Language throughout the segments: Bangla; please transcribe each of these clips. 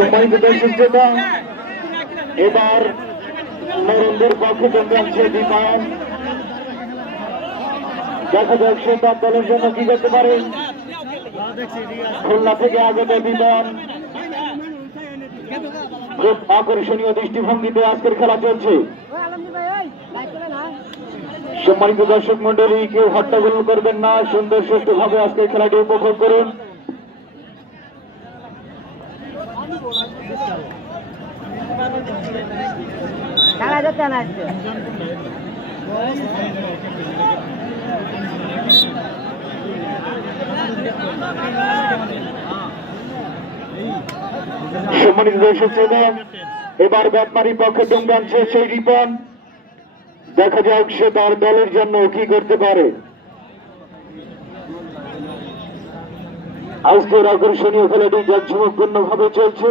সম্মানিত দর্শক শ্রোতা এবার নরেন্দ্রের পক্ষে আছে দীপায়ন দেখা যাক সে তার দলের জন্য কি করতে পারে। খুলনা থেকে আগত বিমান। খুব আকর্ষণীয় দৃষ্টিভঙ্গিতে আজকের খেলা চলছে। সম্মানিত দর্শক মন্ডলী কেউ হট্টগোল করবেন না। সুন্দর সুস্থ ভাবে আজকের খেলাটি উপভোগ করুন। টাকা যেতে না আসছে? এবার ব্যাটমারি পক্ষে ডুমরানছে সেই রিপন। দেখা যাক সে তার দলের জন্য কি করতে পারে। আজকের আকর্ষণীয় খেলাটি জাকজমকপূর্ণ ভাবে চলছে।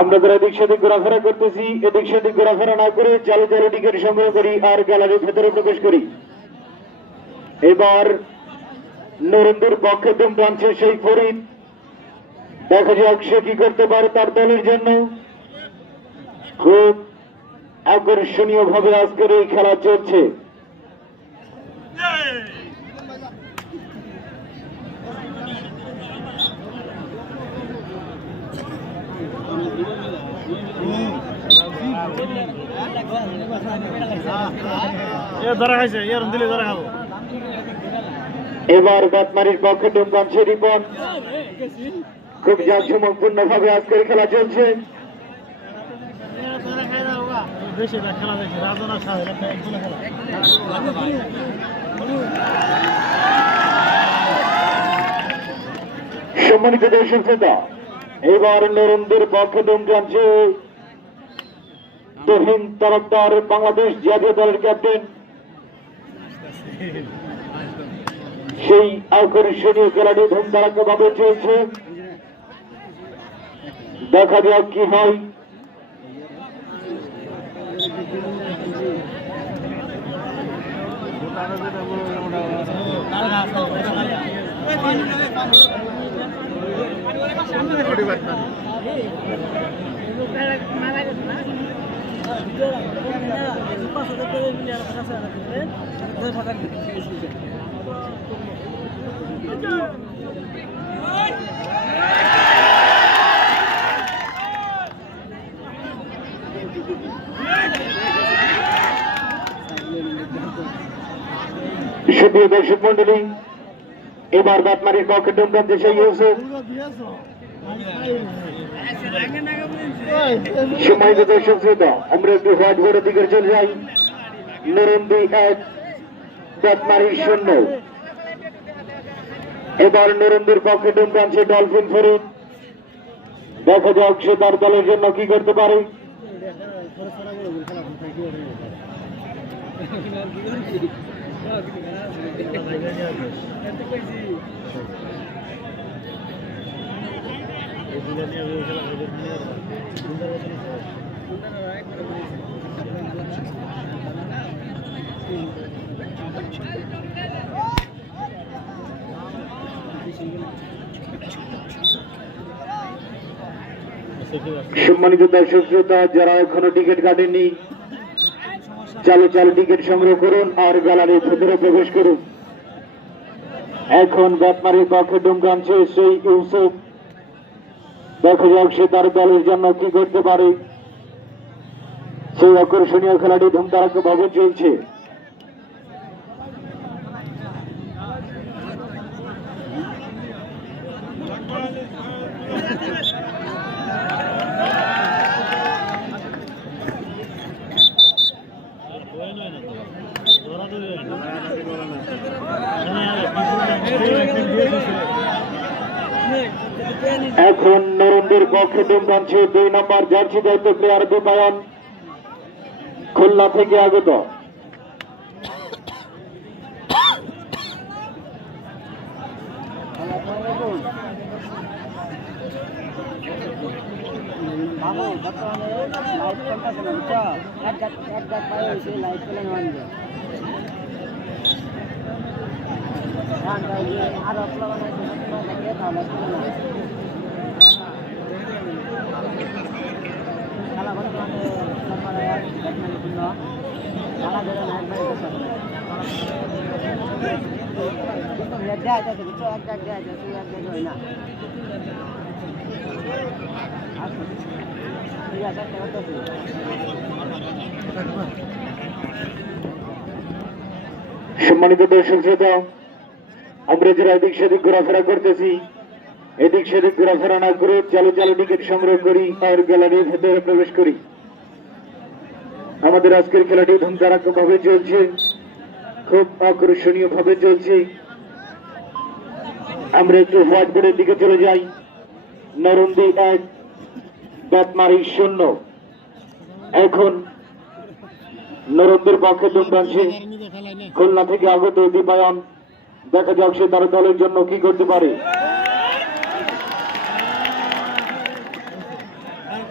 আমরা যারা এদিক সেদিক ঘোরাফেরা করতেছি, এদিক সেদিক ঘোরাফেরা না করে চালু চালু টিকিট সংগ্রহ করি আর গ্যালারির ভেতরে প্রবেশ করি। এবার নরেন্দ্র পক্ষে দম টানছে সেই ফরিদ। দেখা যাক সে কি করতে পারে তার দলের জন্য। খুব আকর্ষণীয় ভাবে আজকের এই খেলা চলছে ধরা খাইছে ইয়ার দিলে ধরা খাব এবার বাতমারির পক্ষে ডুম টানছে রিপন। খুব জাঁকজমকপূর্ণ ভাবে আজকের খেলা চলছে। সম্মানিত দর্শক শ্রোতা এবার নরেন্দ্রের পক্ষে দম টানছে তহিন তরফদার বাংলাদেশ জাতীয় দলের ক্যাপ্টেন। সেই আকর্ষণীয় খেলাটি ধুমধারাক্কা ভাবে চলছে। দেখা যাক কি হয়। সুপ্রিয় দর্শক মন্ডলী এবার বাতমারির পক্ষে টানছে সেই ইউসুফ সম্মানিত দর্শক শ্রোতা, আমরা একটু হোয়াইট বোর্ডের দিকে চলে যাই। নরন্দি এক বাতমারি শূন্য এবার নরন্দির পক্ষে ডুম টানছে ডলফিন ফরিদ। দেখা যাক সে তার দলের জন্য কি করতে পারে। সম্মানিত দর্শক শ্রোতা, যারা এখনও টিকিট কাটেনি চালু চালু টিকিট সংগ্রহ করুন আর গ্যালারির ভেতরে প্রবেশ করুন। এখন ব্যাটমারির পক্ষে ডুমকানছে সেই ইউসুফ। দেখা যাক সে তার দলের জন্য কি করতে পারে? সেই আকর্ষণীয় খেলাটি ধুমধারাকভাবে চলছে। এখন নরন্দের পক্ষে টিম টানছে দুই নম্বর জার্সি দায়িত্ব প্লেয়ার দীপায়ন খুলনা থেকে আগত। চলতেছে ঠিক আছে। সম্মানিত দর্শক শ্রোতা আমরা যারা এদিক সেদিক ঘোরাফেরা করতেছি এদিক সেদিক ঘোরাফেরা না করে চালু চালু টিকিট সংগ্রহ করি আর গ্যালারির ভেতরে প্রবেশ করি। আমাদের আজকের খেলাটি ধুমধারাক্য ভাবে চলছে। খুব আকর্ষণীয় ভাবে চলছে। আমরা একটু হোয়াইট বোর্ডের দিকে চলে যাই। নরন্দি এক ব্যাটমারি শূন্য। এখন নরন্দির পক্ষে দুমটানছে খুলনা থেকে আগত দীপায়ন। দেখা যাক সে তার দলের জন্য কি করতে পারে।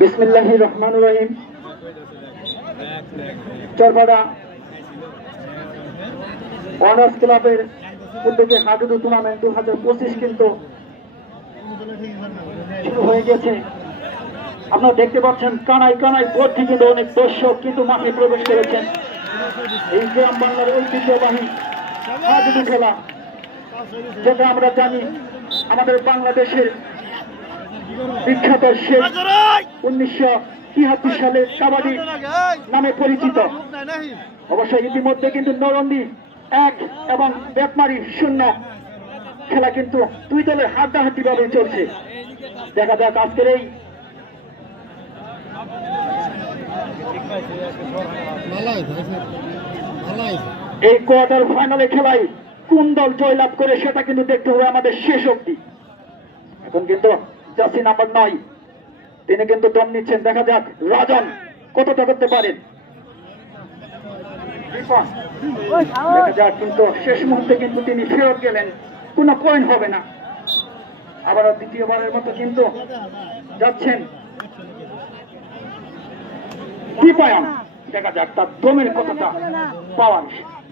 বিসমিল্লাহ রহমান রহিম। চরপাড়া অনার্স ক্লাবের উদ্যোগে হাডুডু টুর্নামেন্ট দু হাজার পঁচিশ কিন্তু শুরু হয়ে গেছে। আপনারা দেখতে পাচ্ছেন কানাই কানাই ভর্তি কিন্তু অনেক দর্শক কিন্তু মাঠে প্রবেশ করেছেন। এই গ্রাম বাংলার ঐতিহ্যবাহী হাডুডু খেলা, যেটা আমরা জানি আমাদের বাংলাদেশের বিখ্যাত শেখ উনিশশো তিয়াত্তর সালে কাবাডি নামে পরিচিত। অবশ্যই ইতিমধ্যে কিন্তু নরন্দি এক এবং বেতমারি শূন্য খেলা কিন্তু দুই দলের হাড্ডাহাড্ডি ভাবে চলছে। দেখা যাক আজকের এই এই কোয়ার্টার ফাইনালে খেলায় কোন দল জয়লাভ করে সেটা কিন্তু দেখতে হবে আমাদের শেষ অব্দি এখন কিন্তু জাসি নাম্বার নয়। তিনি কিন্তু দম নিচ্ছেন। দেখা যাক রাজন কতটা করতে পারেন দেখা যাক কিন্তু শেষ মুহূর্তে কিন্তু তিনি ফেরত গেলেন। কোনো পয়েন্ট হবে না। আবারও দ্বিতীয়বারের মতো কিন্তু যাচ্ছেন। দীপায়ন। দেখা যাক তার দমের কতটা পাওয়ার।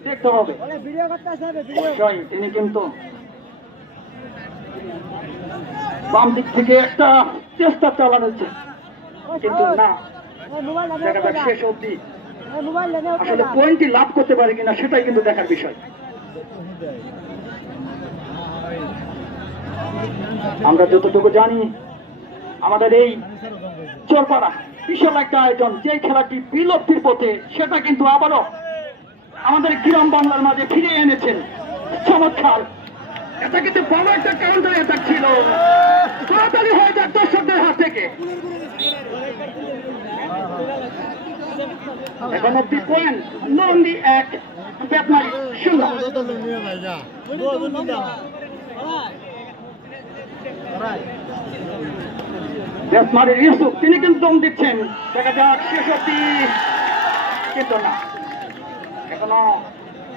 দেখতে হবে। তিনি কিন্তু বাম দিক থেকে একটা চেষ্টা চালানোচ্ছে কিন্তু না শেষ অবধি। আসলে পয়েন্টটি লাভ করতে পারে কিনা, সেটাই কিন্তু দেখার বিষয়। আমরা যতটুকু জানি, আমাদের এই চরপাড়া বিশাল একটা আয়োজন যে খেলাটি বিলুপ্তির পথে, সেটা কিন্তু আবারও আমাদের গ্রাম বাংলার মাঝে ফিরে এনেছেন। চমৎকার এটা কিন্তু বড় একটা কাউন্টার অ্যাটাক ছিল। তাড়াতাড়ি হয়ে যাক দর্শকদের হাত থেকে। পয়েন্ট তিনি কিন্তু দম দিচ্ছেন। দেখা যাক, শেষ অব্দি কিন্তু না। এখনও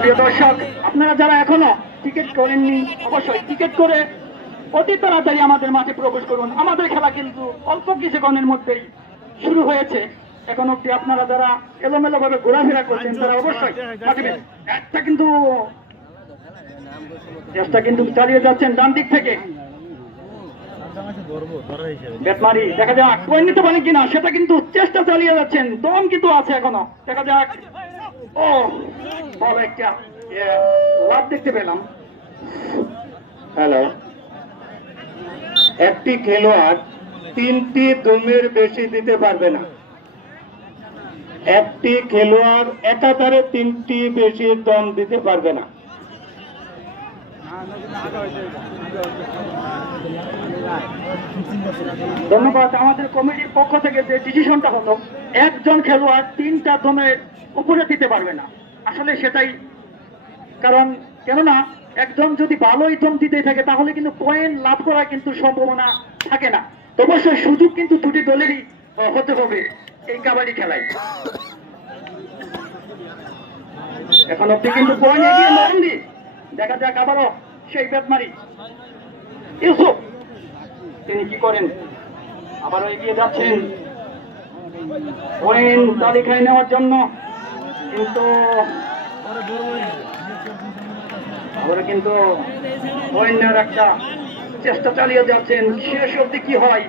প্রিয় দর্শক, আপনারা যারা এখনও টিকিট করেননি, অবশ্যই টিকিট করে অতি তাড়াতাড়ি আমাদের মাঠে প্রবেশ করুন। আমাদের খেলা কিন্তু অল্প কিছুক্ষণের মধ্যেই শুরু হয়েছে। এখন অব্দি আপনারা যারা এলোমেলো ভাবে ঘোরাফেরা করছেন, তারা অবশ্যই একটা কিন্তু চেষ্টা কিন্তু চালিয়ে যাচ্ছেন ডান দিক থেকে। বেতমারি দেখা যাক। পয়েন্ট নিতে কিনা? সেটা কিন্তু চেষ্টা চালিয়ে যাচ্ছেন। দম কিন্তু আছে এখনও। দেখা যাক। ও বল একটা লাভ দেখতে পেলাম। হ্যালো। একটি খেলোয়াড় তিনটি দমের বেশি দিতে পারবে না। একটি খেলোয়াড় একাধারে তিনটি বেশি দম দিতে পারবে না। ধন্যবাদ। আমাদের কমিটির পক্ষ থেকে যে ডিসিশনটা হলো একজন খেলোয়াড় তিনটা দমের উপরে দিতে পারবে না। আসলে সেটাই কারণ, কেননা একজন যদি ভালোই দম দিতে থাকে, তাহলে কিন্তু পয়েন্ট লাভ করার কিন্তু সম্ভাবনা থাকে না। অবশ্যই সুযোগ কিন্তু দুটি দলেরই হতে হবে এই কাবাডি খেলায়। এখন অব্দি কিন্তু দেখা যাক আবারও সেই বেতমারি ইউসুফ! তিনি কি করেন? আবারও এগিয়ে যাচ্ছেন পয়েন্ট তালিকায় নেওয়ার জন্য কিন্তু আবারও কিন্তু পয়েন্ট নেওয়ার একটা চেষ্টা চালিয়ে যাচ্ছেন। শেষ অব্দি কি হয়?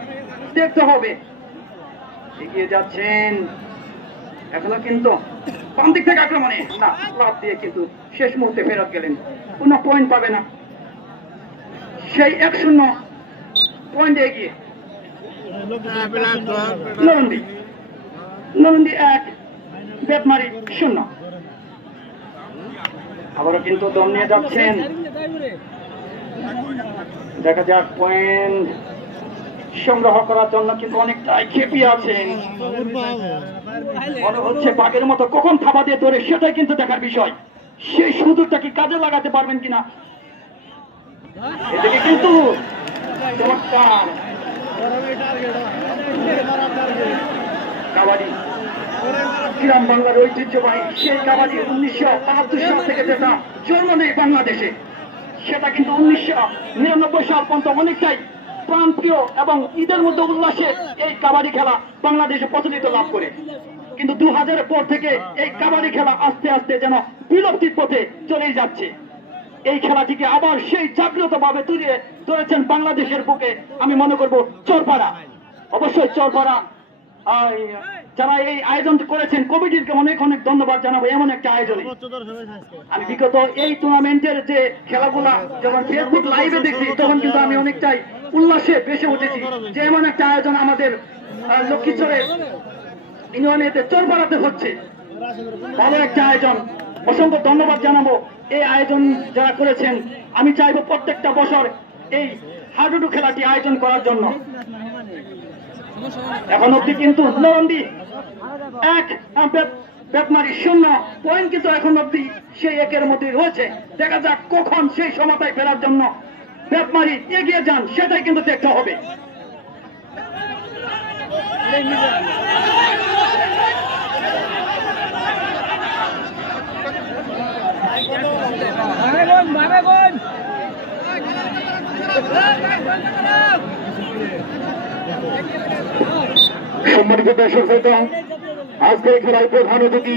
দেখতে হবে। এগিয়ে যাচ্ছেন। এখনও কিন্তু বাম দিক থেকে আক্রমণে। না লাভ দিয়ে কিন্তু শেষ মুহূর্তে ফেরত গেলেন। কোনো পয়েন্ট পাবে না। সেই এক শূন্য এক বেতমারি শূন্য আবারও কিন্তু দম নিয়ে যাচ্ছেন। দেখা যাক পয়েন্ট সংগ্রহ করার জন্য কিন্তু অনেকটাই খেপিয়ে আছেন মনে হচ্ছে বাঘের মতো কখন থাবা দিয়ে ধরে, সেটাই কিন্তু দেখার বিষয়। সেই সুযোগটা কি কাজে লাগাতে পারবেন কিনা? এদিকে কিন্তু বাংলাদেশে এবং ঈদের মধ্যে উল্লাসে এই কাবাডি খেলা বাংলাদেশে প্রচলিত লাভ করে। কিন্তু দু হাজারের পর থেকে এই কাবাডি খেলা আস্তে আস্তে যেন বিলুপ্তির পথে চলেই যাচ্ছে। এই খেলাটিকে আবার সেই জাগ্রত ভাবে তুলে ধরেছেন বাংলাদেশের বুকে, আমি মনে করব চরপাড়া। অবশ্যই চরপাড়া। যারা এই আয়োজন করেছেন, কমিটিকে অনেক অনেক ধন্যবাদ জানাব, এমন একটা আয়োজনে। আমি বিগত এই টুর্নামেন্টের যে খেলাগুলা যখন ফেসবুক লাইভে দেখছি, তখন কিন্তু আমি অনেকটাই উল্লাসে বেসে উঠেছি যে এমন একটা আয়োজন আমাদের লক্ষ্মীচরে ইউনিয়নেতে চরপাড়াতে হচ্ছে। ভালো একটা আয়োজন। অসংখ্য ধন্যবাদ জানাব। এই আয়োজন যারা করেছেন, আমি চাইব প্রত্যেকটা বছর এই হাডুডু খেলাটি আয়োজন করার জন্য। এখন অব্দি কিন্তু নরন্দি এক বেতমারি শূন্য পয়েন্ট কিন্তু এখন অব্দি সেই একের মধ্যে রয়েছে। দেখা যাক কখন সেই সমতায় ফেরার জন্য বেতমারি এগিয়ে যান সেটাই কিন্তু দেখতে হবে। সম্মানিত দর্শক শ্রোতা, আজকের খেলায় প্রধান অতিথি,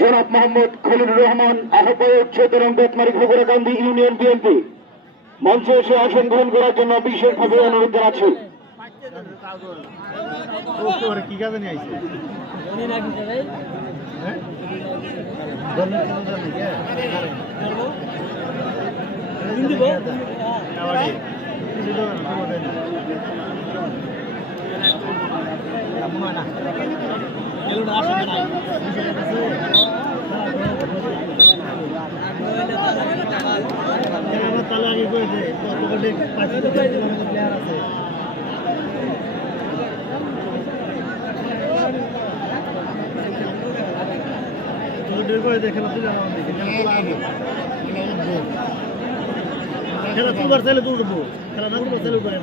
জনাব মোহাম্মদ খলিলুর রহমান, আহ্বায়ক চৌধুরী বেতমারি ঘুগুরাকান্দি ইউনিয়ন বিএনপি। মঞ্চে এসে আসন গ্রহণ করার জন্য বিশেষভাবে অনুরোধ জানাচ্ছি। কি তাহলে আগে করে প্লেয়ার আছে খেলা তোলা খেলা তুলবার খেলা না তুলবার চাইলে উঠবো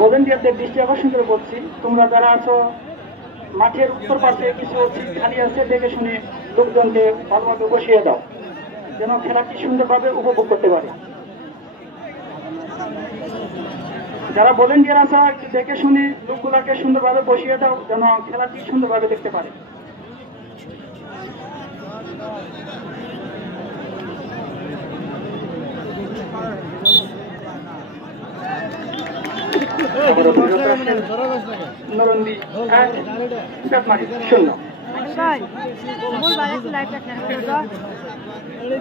ভলেন্টিয়ারদের দৃষ্টি আকর্ষণ করে বলছি, তোমরা যারা আছো, মাঠের উত্তর পাশে কিছু খালি আছে দেখে শুনে লোকজনকে ভালোভাবে বসিয়ে দাও, যেন খেলা খেলাটি সুন্দরভাবে উপভোগ করতে পারে। যারা ভলেন্টিয়ার আছে, একটু দেখে শুনে লোকগুলাকে সুন্দরভাবে বসিয়ে দাও, যেন খেলাটি সুন্দরভাবে দেখতে পারে। নরন্দি শূন্য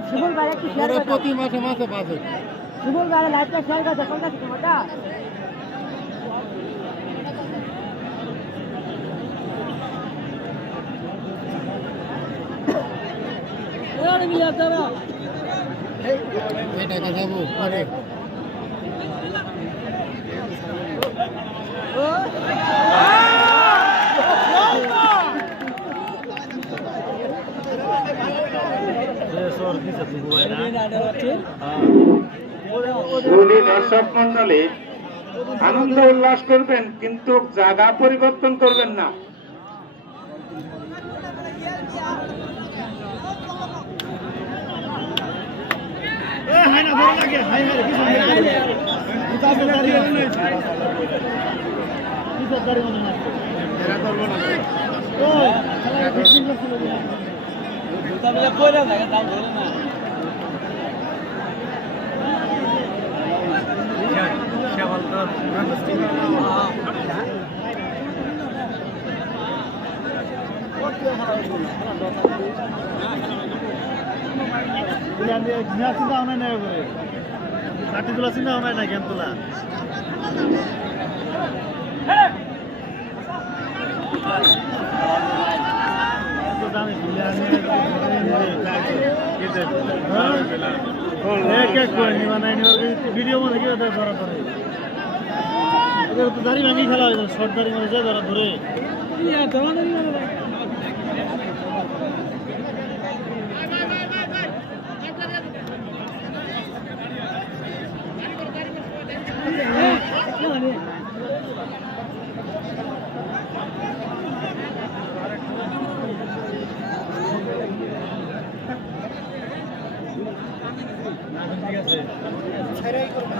সুমন ভাই একটু শেয়ার করে দাও প্রতি মাসে মাসে সুমন ভাই লাইভটা শেয়ার করে দাও কোনটা তোমারটা এটা দেখাবো পরে। সুধী দর্শক মন্ডলী আনন্দ উল্লাস করবেন কিন্তু জায়গা পরিবর্তন করবেন না। না বড় লাগে হাই হাই কিছু নেই কিতাব দাঁড়িয়ে নেই কিতাব দাঁড়িয়ে নেই না চিন্তা ভাবনা নেই করে কাটি তোলা চিন্তা ভাবনা নাই গেম তোলা ভিডিও মধ্যে কি ধরা ধরে এদের তো দাড়ি ভাঙি খেলা হয় শর্ট দাড়ি মানে যায়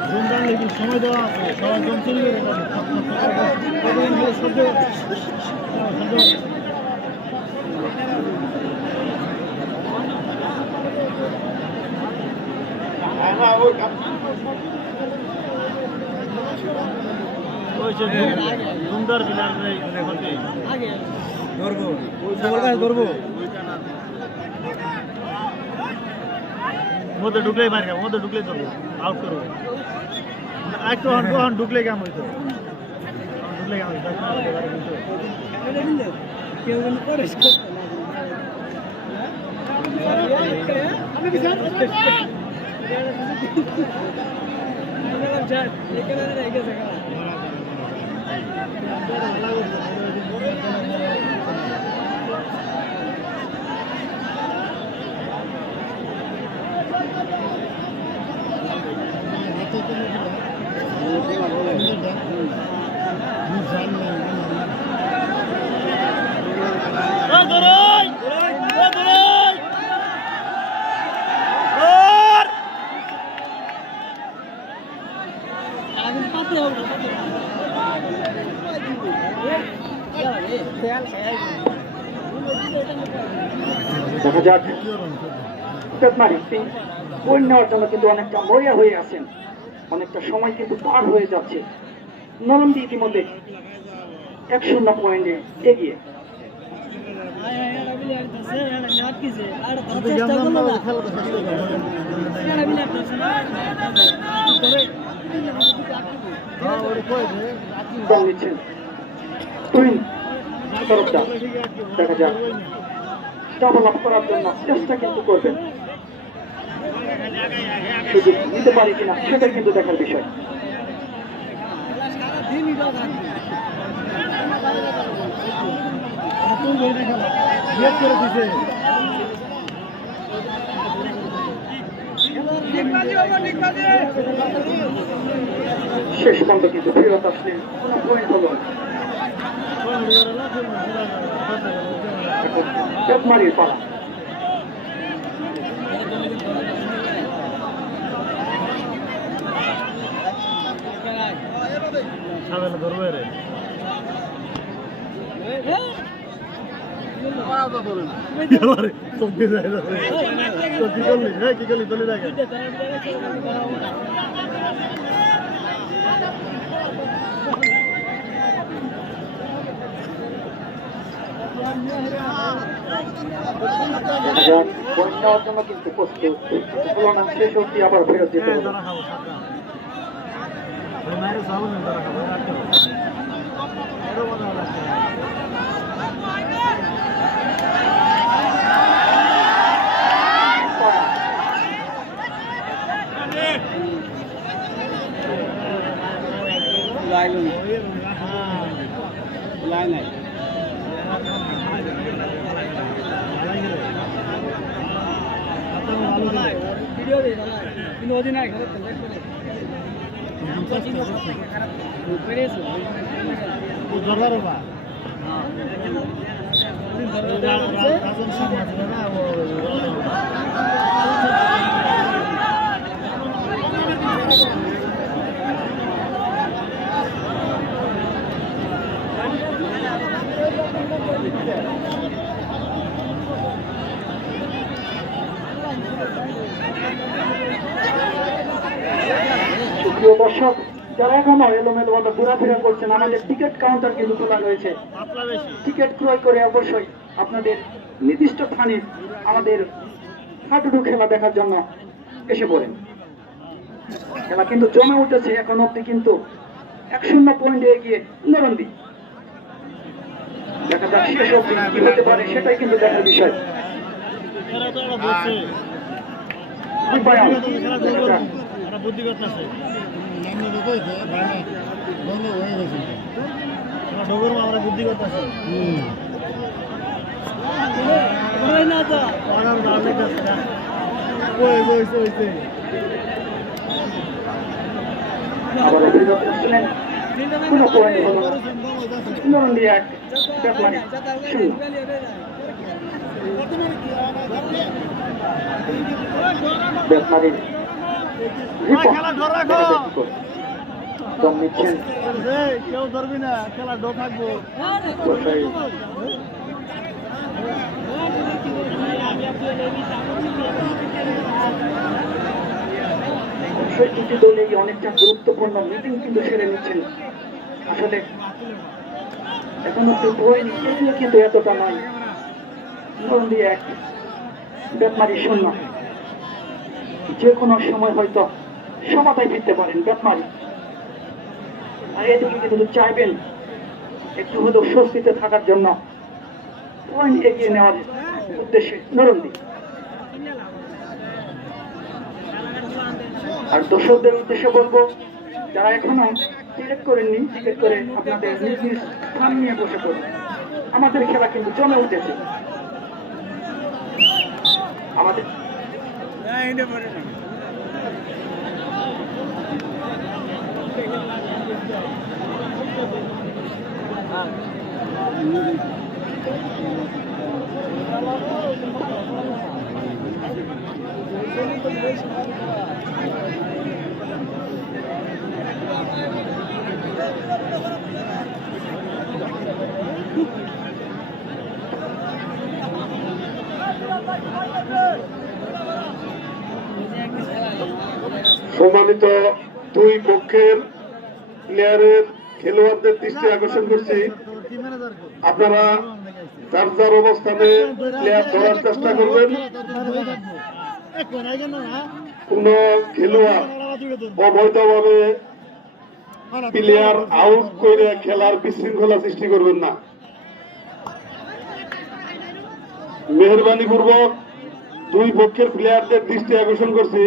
ঘুমটার লেগে সময় দেওয়া আছে, সবাই জম চলে গেলে শব্দ শব্দ ওই যে সুন্দর ধরবো। ধরবো? মধ্যে ঢুকলেই মার মধ্যে আউট করব। একটু হন হন ঢুকলে কেমন হইতো? ঢুকলে কেমন হইতো? কেউ কিন্তু করে। আমি কি জানি দেখা যাক। নেওয়ার জন্য কিন্তু অনেকটা মরিয়া হয়ে আছেন। অনেকটা সময় কিন্তু পার হয়ে যাচ্ছে। নরমদি ইতিমধ্যে এক শূন্য পয়েন্টে এগিয়ে। নিচ্ছেন। তুইন তরফটা দেখা যাক। ডাবল আপ করার জন্য চেষ্টা কিন্তু করবেন। সুযোগ নিতে কিনা সেটাই কিন্তু দেখার বিষয় শেষ পর্যন্ত কিন্তু ফেরত আসলে কোনো পয়েন্ট হলো না। পালা সাবেলা ধরবে রে এবারে চোখে যায় না রে। তো কি করলি হ্যাঁ কি করলি চলে থাকে যাক, পয়েন্ট নেওয়ার জন্য কিন্তু প্রস্তুত। আবার ফেরত যেতে হ্যাঁ হবে। তারা খাব সাতটা ওই মায়ের সাবন তারা খাব জগারও বা সুপ্রিয় দর্শক যারা এখনও এলোমেলো ভাবে ঘোরাফেরা করছেন আমাদের টিকিট কাউন্টার কিন্তু খোলা রয়েছে। টিকিট ক্রয় করে অবশ্যই আপনাদের নির্দিষ্ট স্থানে আমাদের হাডুডু খেলা দেখার জন্য এসে পড়েন। খেলা কিন্তু জমে উঠেছে এখন অব্দি কিন্তু এক শূন্য পয়েন্টে এগিয়ে নরন্দি দেখা যাক শেষ অব্দি কি হতে পারে সেটাই কিন্তু দেখার বিষয়। এরা তো ওরা বলছে রূপায়ণ খেলা দেখা করব যাক। ওরা বুদ্ধি করতেছে। ওরা ডোগর মা আমরা বুদ্ধি করতেছে না? ওই ওই ওই ওই আবার ফেরত আসলেন কোনো পয়েন্ট হলো না এক ব্যাপারে শূন্য খেলা ধর দম নিচ্ছেন কেউ ধরবি না খেলা ডো থাকব। দুটি দলই অনেকটা গুরুত্বপূর্ণ মিটিং কিন্তু সেরে নিচ্ছেন। আসলে এখন এগিয়ে কিন্তু এতটা নয়। নন্দী এক ব্যাটমারি শূন্য। যে কোনো সময় হয়তো সমাধায় ফিরতে পারেন ব্যাটমারি আর কিন্তু চাইবেন, একটু হলেও স্বস্তিতে থাকার জন্য পয়েন্ট এগিয়ে নেওয়ার উদ্দেশ্যে নরন্দি আর দর্শকদের উদ্দেশ্যে বলব, যারা এখনও টিকিট করেননি টিকিট করে আপনাদের নিজ নিজ স্থান নিয়ে বসে পড়ুন। আমাদের খেলা কিন্তু জমে উঠেছে। আমাদের সম্মানিত দুই পক্ষের প্লেয়ারের খেলোয়াড়দের দৃষ্টি আকর্ষণ করছি। আপনারা যার যার অবস্থানে প্লেয়ার ধরার চেষ্টা করবেন। কোন খেলোয়াড় অবৈধভাবে প্লেয়ার আউট করে খেলার বিশৃঙ্খলা সৃষ্টি করবেন না। মেহরবানি পূর্বক দুই পক্ষের প্লেয়ারদের দৃষ্টি আকর্ষণ করছি।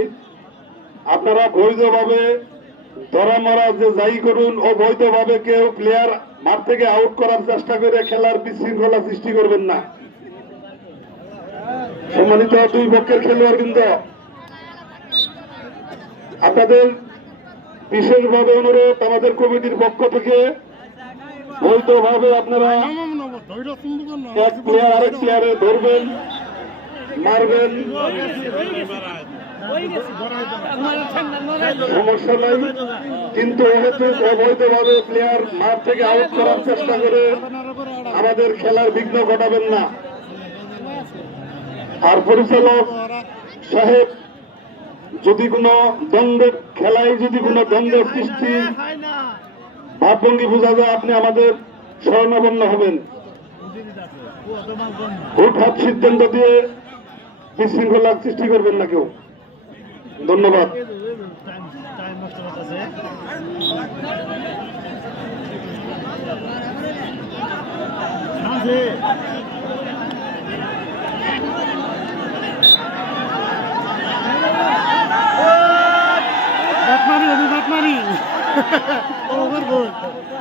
আপনারা বৈধভাবে ধরা মারা যে যাই করুন, অবৈধভাবে কেউ প্লেয়ার মাঠ থেকে আউট করার চেষ্টা করে খেলার বিশৃঙ্খলা সৃষ্টি করবেন না। সম্মানিত দুই পক্ষের খেলোয়াড় কিন্তু আপনাদের বিশেষভাবে অনুরোধ আমাদের কমিটির পক্ষ থেকে, বৈধভাবে আপনারা এক প্লেয়ার আরেক প্লেয়ারে ধরবেন, মারবেন। সমস্যা কিন্তু যেহেতু অবৈধভাবে প্লেয়ার মাঠ থেকে আউট করার চেষ্টা করে আমাদের খেলার বিঘ্ন ঘটাবেন না। আর পরিচালক সাহেব, যদি কোনো দ্বন্দ্বের খেলায় যদি কোনো দ্বন্দ্বের সৃষ্টি, ভাবভঙ্গি বোঝা যায়, আপনি আমাদের স্বর্ণাপন্ন হবেন। হুটহাট সিদ্ধান্ত দিয়ে বিশৃঙ্খলা সৃষ্টি করবেন না কেউ। ধন্যবাদ।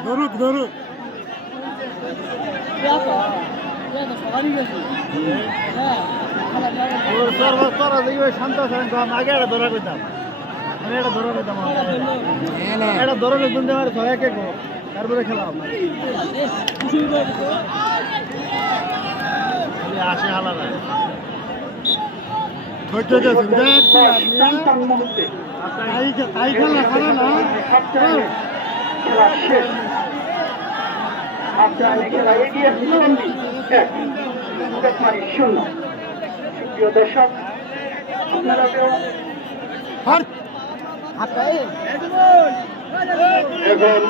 ধরুক ধরুক। সবারই গেছে হ্যাঁ। তোর দেখবে শান্ত আমি আগে একটা ধরা কইতাম আমি একটা ধরা কইতাম একটা ধরা কই দুনতে ছয় একে গো তারপরে খেলাম আসে হালালা তাই খেলা খেলা না খেলা খেলা এক বেতমারি শূন্য সুপ্রিয় দর্শক এখন